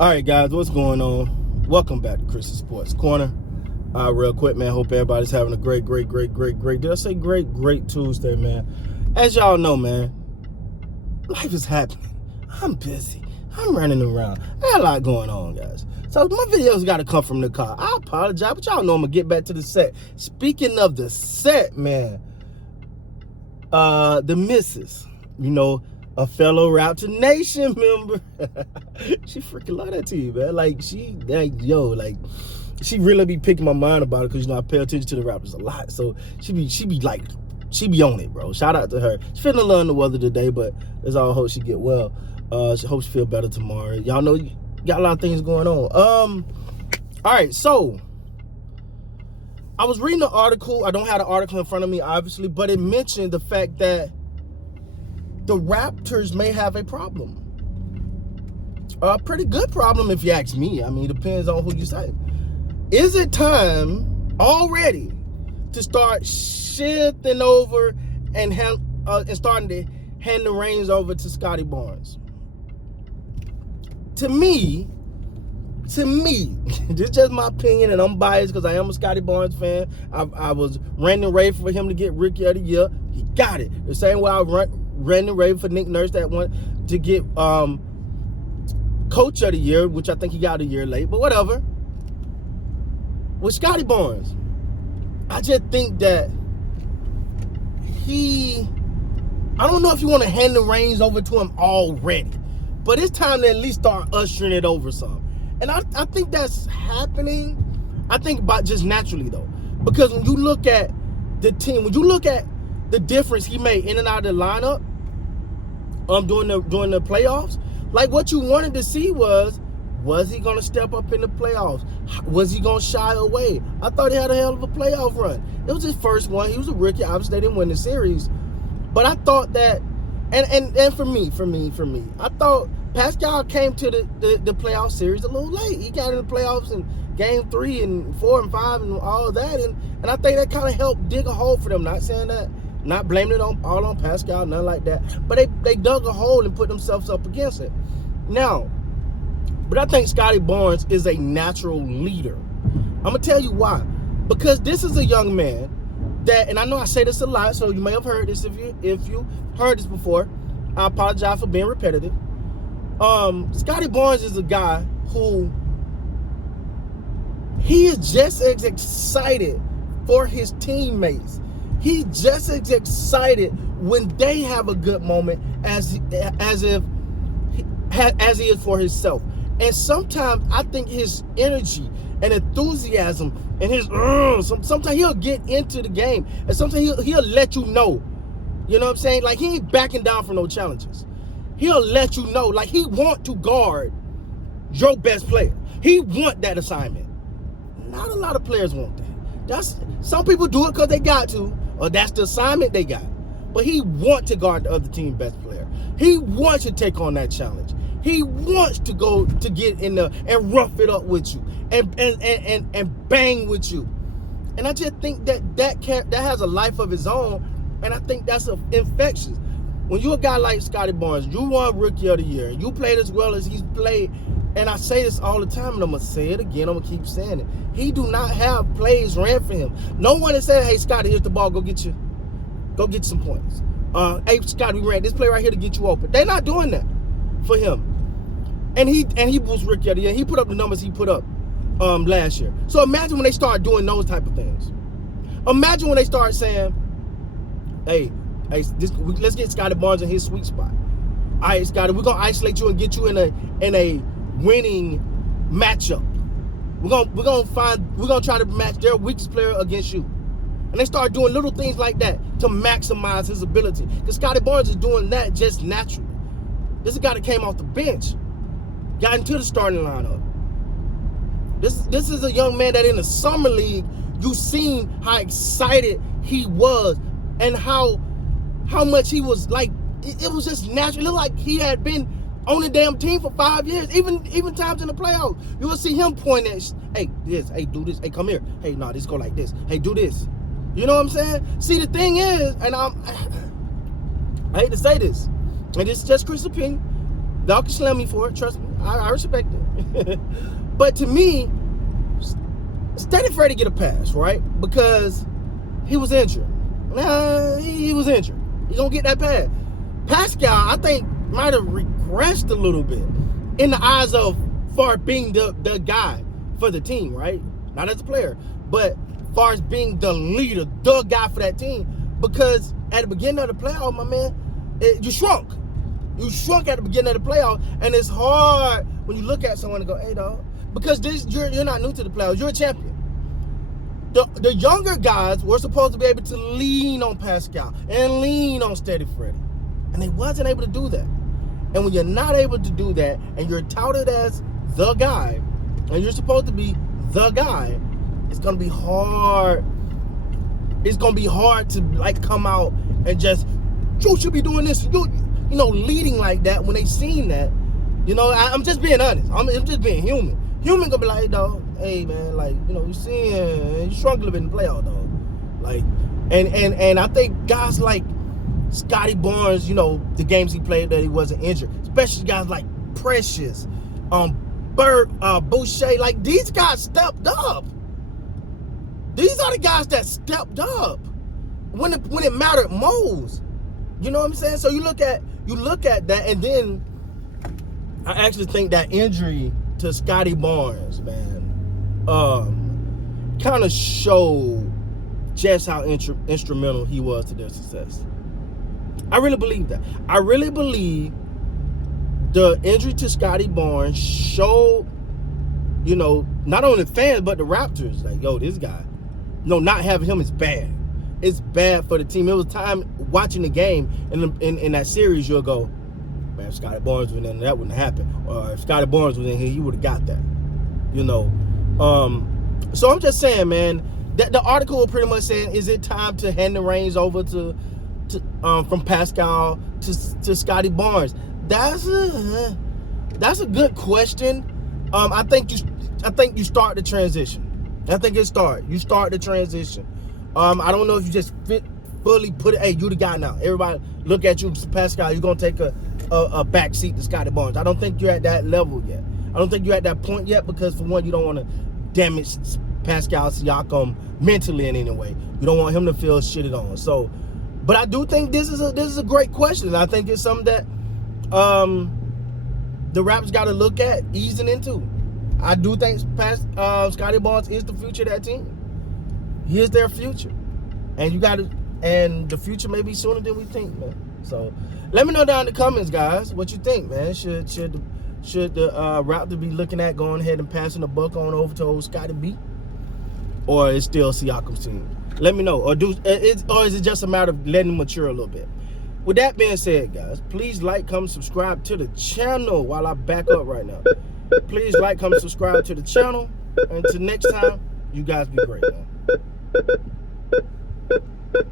All right, guys, what's going on? Welcome back to Chris's Sports Corner. Real quick, man, hope everybody's having a great, did I say great Tuesday, man? As y'all know, man, life is happening. I'm busy. I'm running around. I got a lot going on, guys. So my videos got to come from the car. I apologize, but y'all know I'm going to get back to the set. Speaking of the set, man, the missus, a fellow Raptor Nation member. She freaking love that team, man. She really be picking my mind about it because I pay attention to the Raptors a lot. So she be on it, bro. Shout out to her. She's feeling a little under the weather today, but there's all hope she get well. She hopes she feel better tomorrow. Y'all know you got a lot of things going on. All right, so I was reading the article. I don't have the article in front of me, obviously, but it mentioned the fact that the Raptors may have a problem. A pretty good problem, if you ask me. I mean, it depends on who you say. Is it time already to start shifting over and starting to hand the reins over to Scottie Barnes? To me, this is just my opinion, and I'm biased because I am a Scottie Barnes fan. I was ranting and raving for him to get Rookie of the Year. He got it. The same way I ranting and raving for Nick Nurse that one to get Coach of the Year, which I think he got a year late, but whatever. With Scottie Barnes, I just think that I don't know if you want to hand the reins over to him already, but it's time to at least start ushering it over some. And I think that's happening. I think about just naturally, though. Because when you look at the team, when you look at the difference he made in and out of the lineup during the playoffs, like what you wanted to see was he going to step up in the playoffs? Was he going to shy away? I thought he had a hell of a playoff run. It was his first one. He was a rookie. Obviously, they didn't win the series. But I thought that, and for me, I thought Pascal came to the playoff series a little late. He got in the playoffs in game 3 and 4 and 5 and all of that. And I think that kind of helped dig a hole for them. Not saying that, not blaming it all on Pascal, nothing like that. But they dug a hole and put themselves up against it. Now, but I think Scottie Barnes is a natural leader. I'm going to tell you why. Because this is a young man that, and I know I say this a lot, so you may have heard this if you heard this before. I apologize for being repetitive. Scottie Barnes is a guy who he is just as excited for his teammates. He's just as excited when they have a good moment as he is for himself. And sometimes I think his energy and enthusiasm and his sometimes he'll get into the game, and sometimes he'll let you know. You know what I'm saying? Like, he ain't backing down from no challenges. He'll let you know, like, he want to guard your best player. He want that assignment. Not a lot of players want that. Some people do it because they got to, or that's the assignment they got. But he want to guard the other team's best player. He wants to take on that challenge. He wants to go to get in there and rough it up with you and bang with you. And I just think that has a life of his own, and I think that's infectious. When you're a guy like Scottie Barnes, you won Rookie of the Year, you played as well as he's played, and I say this all the time, and I'm going to say it again, I'm going to keep saying it. He do not have plays ran for him. No one has said, hey, Scottie, here's the ball, go get some points. Hey, Scottie, we ran this play right here to get you open. They're not doing that for him. And he was Rookie of the Year. He put up the numbers he put up last year. So imagine when they start doing those type of things. Imagine when they start saying, hey, let's get Scottie Barnes in his sweet spot. All right, Scottie, we're gonna isolate you and get you in a winning matchup. We're gonna try to match their weakest player against you. And they start doing little things like that to maximize his ability. Because Scottie Barnes is doing that just naturally. This is a guy that came off the bench, got into the starting lineup. This is a young man that in the summer league, you seen how excited he was and how much he was like, it was just natural. It looked like he had been on the damn team for 5 years, even times in the playoffs. You will see him point at, hey, do this, hey, come here. Hey, no, this go like this. Hey, do this. You know what I'm saying? See, the thing is, and I hate to say this, and it's just Chris' opinion. Y'all can slam me for it, trust me. I respect it. But to me, Steady Freddie get a pass, right? Because he was injured. He was injured. He gonna get that pass. Pascal, I think, might have regressed a little bit in the eyes of far being the guy for the team, right? Not as a player, but far as being the leader, the guy for that team. Because at the beginning of the playoff, my man, you shrunk. You shrunk at the beginning of the playoff, and it's hard when you look at someone and go, "Hey, dog," because you're not new to the playoffs. You're a champion. The younger guys were supposed to be able to lean on Pascal and lean on Steady Freddie, and they wasn't able to do that. And when you're not able to do that, and you're touted as the guy, and you're supposed to be the guy, it's gonna be hard. It's gonna be hard to like come out and just, you should be doing this, you know, leading like that when they seen that. You know, I'm just being honest. I'm just being human. Human gonna be like, "Hey, dog, hey man, like, you know, you shrunk a little bit in the playoff, dog." Like, and I think guys like Scottie Barnes, you know, the games he played that he wasn't injured, especially guys like Precious, Boucher, like these guys stepped up. These are the guys that stepped up when it mattered most. You know what I'm saying? So you look at that, and then I actually think that injury to Scottie Barnes, man, kind of showed just how instrumental he was to their success. I really believe that. I really believe the injury to Scottie Barnes showed, you know, not only fans but the Raptors, like, yo, this guy, no, not having him is bad. It's bad for the team. It was time watching the game in that series, you'll go, man, if Scottie Barnes was in, that wouldn't happen. Or if Scottie Barnes was in here, he would have got that. You know. So I'm just saying, man, that the article was pretty much saying, is it time to hand the reins over to from Pascal to Scottie Barnes? That's a good question. I think you start the transition. I think you start the transition. I don't know if you just fully put it, hey, you the guy now. Everybody look at you, Pascal, you're going to take a back seat to Scottie Barnes. I don't think you're at that level yet. I don't think you're at that point yet because, for one, you don't want to damage Pascal Siakam mentally in any way. You don't want him to feel shitted on. So, but I do think this is a great question. I think it's something that the Raptors got to look at easing into. I do think Scottie Barnes is the future of that team. He is their future, and the future may be sooner than we think, man. So, let me know down in the comments, guys, what you think, man. Should the Raptors be looking at going ahead and passing the buck on over to old Scottie B, or is still Siakam's team? Let me know, or is it just a matter of letting him mature a little bit? With that being said, guys, please like, comment, subscribe to the channel while I back up right now. Please like, comment, subscribe to the channel. Until next time, you guys be great, man.